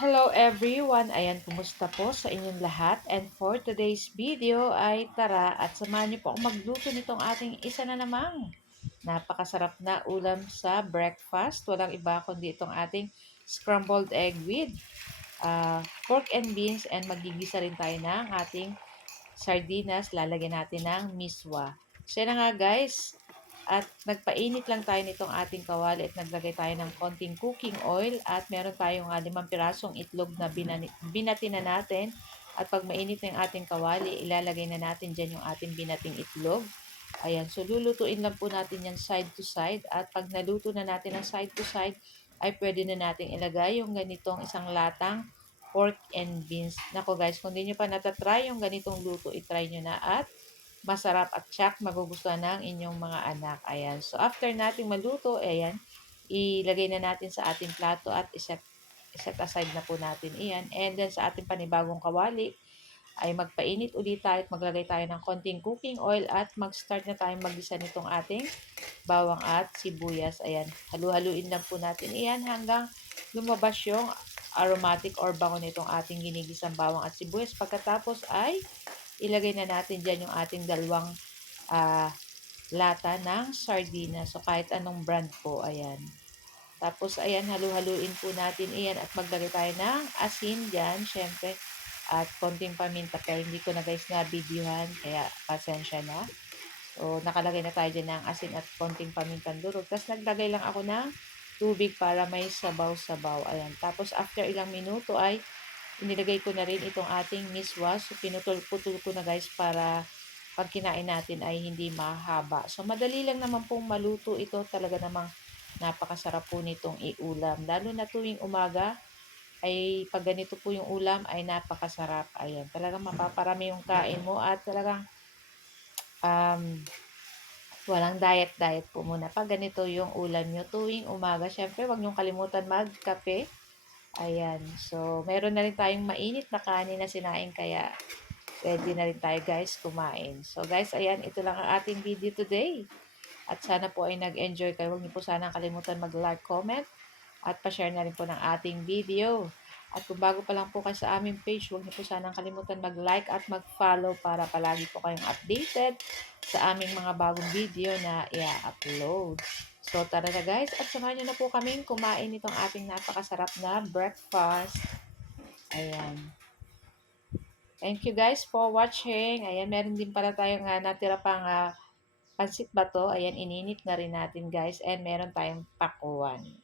Hello everyone! Ayan, kumusta po sa inyong lahat? And for today's video ay tara at samahan niyo po ako magluto nitong ating isa na namang napakasarap na ulam sa breakfast. Walang iba kundi itong ating scrambled egg with pork and beans, and magigisa rin tayo ng ating sardinas. Lalagyan natin ng miswa. So yan na nga guys, at nagpainit lang tayo nitong ating kawali at naglagay tayo ng konting cooking oil at meron tayong 5 pirasong itlog na binati na natin. At pag mainit na yung ating kawali, ilalagay na natin dyan yung ating binating itlog. Ayan, so lulutuin lang po natin yan side to side, at pag naluto na natin ang side to side, ay pwede na natin ilagay yung ganitong isang latang pork and beans. Nako guys, kung di nyo pa natatry yung ganitong luto, itry nyo na at masarap at tsak magugustuhan ng inyong mga anak. Ayan. So, after nating maluto, ayan, ilagay na natin sa ating plato at iset aside na po natin iyan. And then, sa ating panibagong kawali, ay magpainit ulit tayo at maglagay tayo ng konting cooking oil at mag-start na tayong magisa nitong ating bawang at sibuyas. Ayan, halu-haluin lang po natin iyan hanggang lumabas yung aromatic or bango nitong ating ginigisang bawang at sibuyas. Pagkatapos ay ilagay na natin dyan yung ating dalawang uh, lata ng sardinas. So, kahit anong brand po, ayan. Tapos, ayan, halu-haluin po natin iyan at maglagay tayo ng asin dyan, syempre, at konting paminta. Pero hindi ko na guys na videohan, kaya pasensya na. So, nakalagay na tayo dyan ng asin at konting pamintang durog. Tapos, naglagay lang ako ng tubig para may sabaw-sabaw. Ayan. Tapos, after ilang minuto ay inilagay ko na rin itong ating miswa. So, pinutol-putol ko na guys para pag kinain natin ay hindi mahaba. So, madali lang naman pong maluto ito. Talaga namang napakasarap po nitong iulam. Lalo na tuwing umaga ay pag ganito po yung ulam ay napakasarap. Ayan, talagang mapaparami yung kain mo at talagang um, walang diet-diet po muna. Pag ganito yung ulam nyo tuwing umaga, syempre wag nyo kalimutan magkape. Ayan. So, meron na rin tayong mainit na kanin na sinaing, kaya ready na rin tayo guys kumain. So guys, ayan, ito lang ang ating video today. At sana po ay nag-enjoy kayo. Huwag niyo po sana kalimutan mag-like, comment, at pa-share na rin po ng ating video. At kung bago pa lang po kayo sa aming page, huwag niyo po sana kalimutan mag-like at mag-follow para palagi po kayong updated sa aming mga bagong video na i-upload. So tara na guys, at samahan niyo na po kaming kumain itong ating napakasarap na breakfast. Ayan. Thank you guys for watching. Ayan, meron din pala tayong natira pang pansit bato. Ayan, ininit na rin natin guys. And meron tayong pakuan.